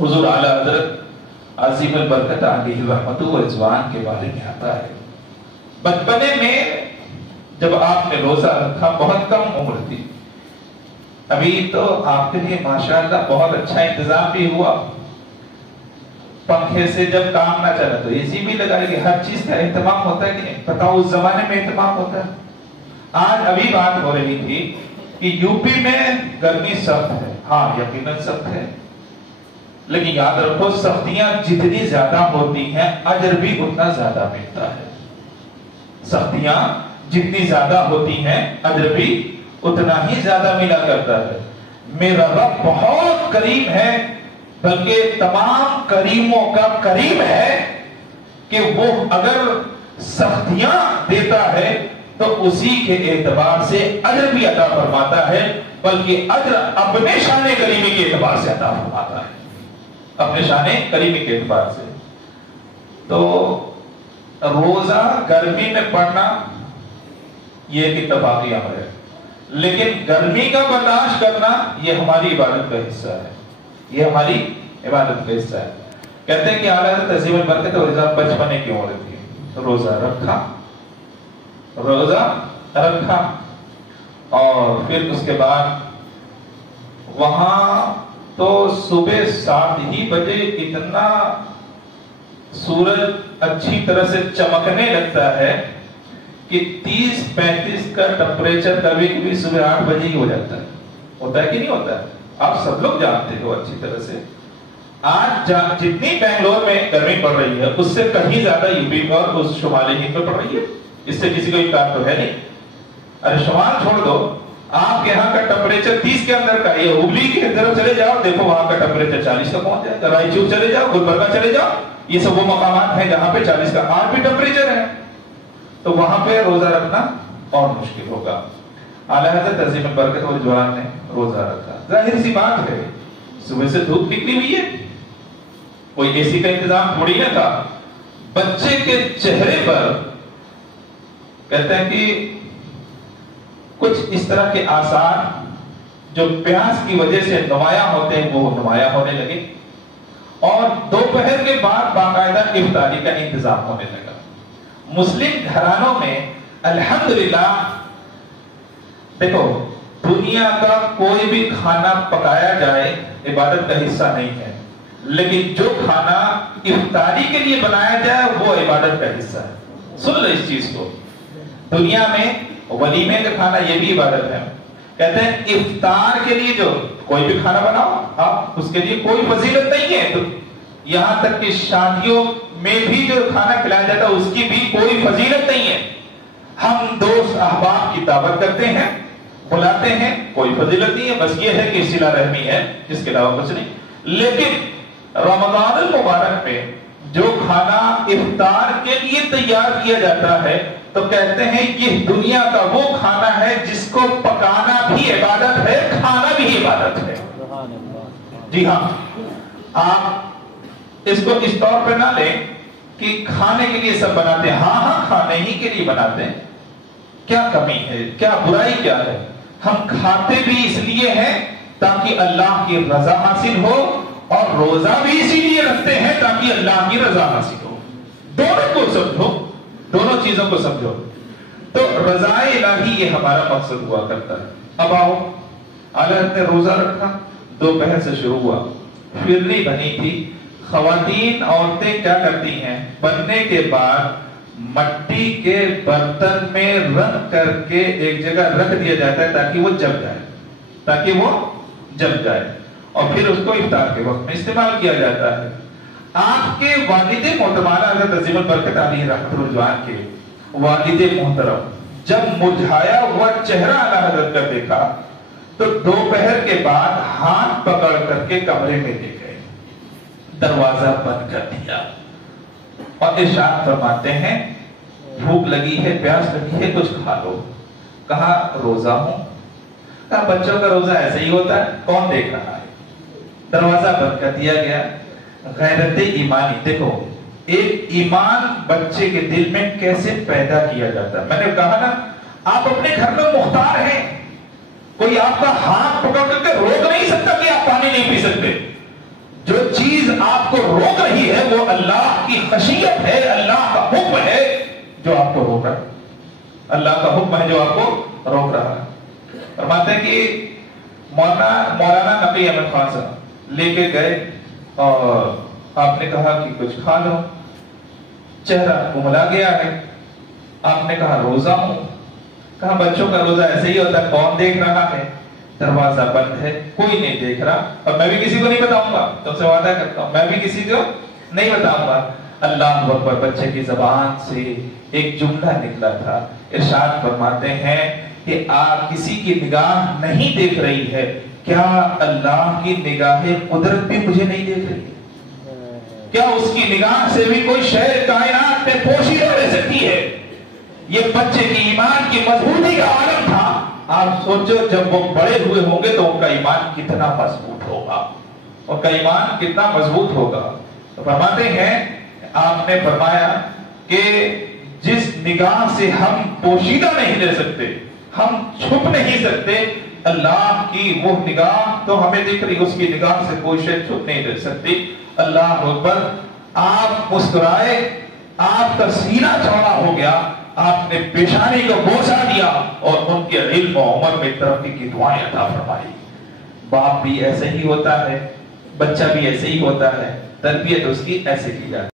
حضور اعلیٰ حضرت عظیم البرکت علیہ رحمت و رضوان کے بارے میں آتا ہے، بچپنے میں جب آپ نے روزہ رکھا، بہت کم عمر تھی، ابھی تو آپ کے لیے ماشاءاللہ بہت اچھا انتظام بھی ہوا، پنکھے سے جب کام نہ چلا تو اے سی بھی لگائے گی، ہر چیز کا اہتمام ہوتا ہے کہ نہیں؟ بتاؤ اس زمانے میں اہتمام ہوتا ہے؟ آج ابھی بات ہو رہی تھی کہ یو پی میں گرمی سخت ہے، ہاں یقیناً سخت ہے، لیکن یاد رکھو سختیاں جتنی زیادہ ہوتی ہیں اجر بھی اتنا زیادہ ملتا ہے۔ سختیاں جتنی زیادہ ہوتی ہیں اجر بھی اتنا ہی زیادہ ملا کرتا ہے۔ میرا رب بہت کریم ہے، بلکہ تمام کریموں کا کریم ہے کہ وہ اگر سختیاں دیتا ہے تو اسی کے اعتبار سے اجر بھی عطا فرماتا ہے، بلکہ اجر اپنے شان کریمی کے اعتبار سے عطا فرماتا ہے، اپنے شان کریمی کے اعتبار سے۔ تو روزہ گرمی میں پڑھنا یہ ایک اتفاقی امر ہے، لیکن گرمی کا برداشت کرنا یہ ہماری عبادت کا حصہ ہے، یہ ہماری عبادت کا حصہ ہے۔ کہتے ہیں کہ اعلیٰ حضرت عظیم البرکت اور رضا بچپنے کی عمر تھی، روزہ رکھا اور پھر اس کے بعد وہاں تو صبح 7 ہی بجے اتنا سورج اچھی طرح سے چمکنے لگتا ہے کہ 30-35 کا ٹمپریچر کبھی کبھی صبح 8 بجے ہی ہو جاتا ہے، ہوتا ہے کہ نہیں ہوتا ہے؟ آپ سب لوگ جانتے ہو اچھی طرح سے۔ آج جتنی بنگلور میں گرمی پڑ رہی ہے اس سے کہیں زیادہ یو پی اور اس شمالی ہند میں پڑ رہی ہے، اس سے کسی کو انکار تو ہے نہیں۔ ارے شمال چھوڑ دو، آپ کے یہاں کا ٹمپریچر 30 کے اندر کا، یہ ہبلی کی طرف چلے جاؤ دیکھو وہاں کا ٹمپریچر 40 کا پہنچ جائے گا، رائچور چلے جاؤ، گلبرگہ چلے جاؤ، یہ سب وہ مقامات ہیں جہاں پہ 40 کا آج بھی ٹمپریچر ہے، تو وہاں پہ روزہ رکھنا اور مشکل ہوگا۔ اعلیٰ حضرت عظیم البرکت اور جوان نے روزہ رکھا، ظاہر سی بات ہے صبح سے دھوپ نکلی ہوئی ہے، کوئی اے سی کا انتظام تھوڑی نہ تھا، بچے کے چہرے پر کہتے ہیں کہ کچھ اس طرح کے آثار جو پیاس کی وجہ سے نمایاں ہوتے ہیں وہ نمایاں ہونے لگے، اور دوپہر کے بعد باقاعدہ افطاری کا انتظام ہونے لگا۔ مسلم گھرانوں میں الحمدللہ دیکھو دنیا کا کوئی بھی کھانا پکایا جائے عبادت کا حصہ نہیں ہے، لیکن جو کھانا افطاری کے لیے بنایا جائے وہ عبادت کا حصہ ہے۔ سن لو اس چیز کو، دنیا میں ولیمے کا کھانا یہ بھی عبادت ہے، کہتے ہیں افطار کے لیے جو کوئی بھی کھانا بناؤ آپ اس کے لیے کوئی فضیلت نہیں ہے، تو یہاں تک کہ شادیوں میں بھی جو کھانا کھلایا جاتا ہے اس کی بھی کوئی فضیلت نہیں ہے۔ ہم دوست احباب کی دعوت کرتے ہیں، بلاتے ہیں، کوئی فضیلت نہیں ہے، بس یہ ہے کہ صلہ رحمی ہے، اس کے علاوہ کچھ نہیں۔ لیکن رمضان المبارک میں جو کھانا افطار کے لیے تیار کیا جاتا ہے تو کہتے ہیں یہ دنیا کا وہ کھانا ہے جس کو پکانا بھی عبادت ہے، کھانا بھی عبادت ہے۔ جی ہاں، آپ اس کو اس طور پہ نہ لیں کہ کھانے کے لیے سب بناتے ہیں، ہاں کھانے ہی کے لیے بناتے ہیں، کیا کمی ہے، کیا برائی کیا ہے؟ ہم کھاتے بھی اس لیے ہیں تاکہ اللہ کی رضا حاصل ہو، اور روزہ بھی اسی لیے رکھتے ہیں تاکہ اللہ کی رضا حاصل ہو۔ دونوں کو سمجھو، دونوں چیزوں کو سمجھو، تو رضا الہی یہ ہمارا مقصد ہوا کرتا ہے۔ اب آؤ، اعلیٰ نے روزہ رکھا، دوپہر سے شروع ہوا، فرنی بنی تھی، خواتین عورتیں کیا کرتی ہیں، بننے کے بعد مٹی کے برتن میں رکھ کر کے ایک جگہ رکھ دیا جاتا ہے تاکہ وہ جم جائے، اور پھر اس کو افطار کے وقت میں استعمال کیا جاتا ہے۔ آپ کے والد محترم حضرت عظیم البرکت علیہ رحمت الجوان کے والد محترم جب مرجھایا ہوا چہرہ اعلیٰ حضرت کا دیکھا تو دوپہر کے بعد ہاتھ پکڑ کر کے کمرے میں لے گئے، دروازہ بند کر دیا، اور ارشاد فرماتے ہیں بھوک لگی ہے، پیاس لگی ہے، کچھ کھا لو۔ کہا روزہ ہوں، کہا بچوں کا روزہ ایسے ہی ہوتا ہے، کون دیکھ رہا ہے؟ دروازہ بند کر دیا گیا۔ غیرت ایمانی، دیکھو ایک ایمان بچے کے دل میں کیسے پیدا کیا جاتا ہے۔ میں نے کہا نا آپ اپنے گھر میں مختار ہیں، کوئی آپ کا ہاتھ پکڑ کر کے روک نہیں سکتا کہ آپ پانی نہیں پی سکتے۔ جو چیز آپ کو روک رہی ہے وہ اللہ کی خشیت ہے، اللہ کا حکم ہے جو آپ کو روک رہا ہے، اللہ کا حکم ہے جو آپ کو روک رہا ہے۔ فرماتے ہیں کہ مولانا نقی احمد خان صاحب لے کے گئے اور آپ نے کہا کہ کچھ کھا لو، چہرہ کملا گیا ہے، آپ نے کہا روزہ ہوں، کہا بچوں کا روزہ ایسے ہی ہوتا ہے، کون دیکھ رہا ہے، دروازہ بند ہے، کوئی نہیں دیکھ رہا، اور میں بھی کسی کو نہیں بتاؤں گا، تم سے وعدہ کرتا ہوں میں بھی کسی کو نہیں بتاؤں گا۔ اللہ اکبر، بچے کی زبان سے ایک جملہ نکلا تھا، ارشاد فرماتے ہیں کہ آپ کسی کی نگاہ نہیں دیکھ رہی ہے، کیا اللہ کی نگاہ قدرت بھی مجھے نہیں دیکھ رہی ہے؟ کیا اس کی نگاہ سے بھی کوئی شے کائنات میں پوشیدہ رہ سکتی ہے؟ یہ بچے کی ایمان کی مضبوطی کا عالم تھا۔ آپ سوچو جب وہ بڑے ہوئے ہوں گے تو ان کا ایمان کتنا مضبوط ہوگا، ان کا ایمان کتنا مضبوط ہوگا۔ تو فرماتے ہیں، آپ نے فرمایا کہ جس نگاہ سے ہم پوشیدہ نہیں رہ سکتے، ہم چھپ نہیں سکتے، اللہ کی وہ نگاہ تو ہمیں دیکھ رہی، اس کی نگاہ سے کوئی شے چھپ نہیں رہ سکتی۔ اللہ اکبر، آپ مسکرائے، آپ کا سینہ چوڑا ہو گیا، آپ نے پیشانی کو بوسہ دیا اور ان کے علم و عمر میں ترقی کی دعائیں عطا فرمائی۔ باپ بھی ایسے ہی ہوتا ہے، بچہ بھی ایسے ہی ہوتا ہے، تربیت اس کی ایسے کی جاتی ہے۔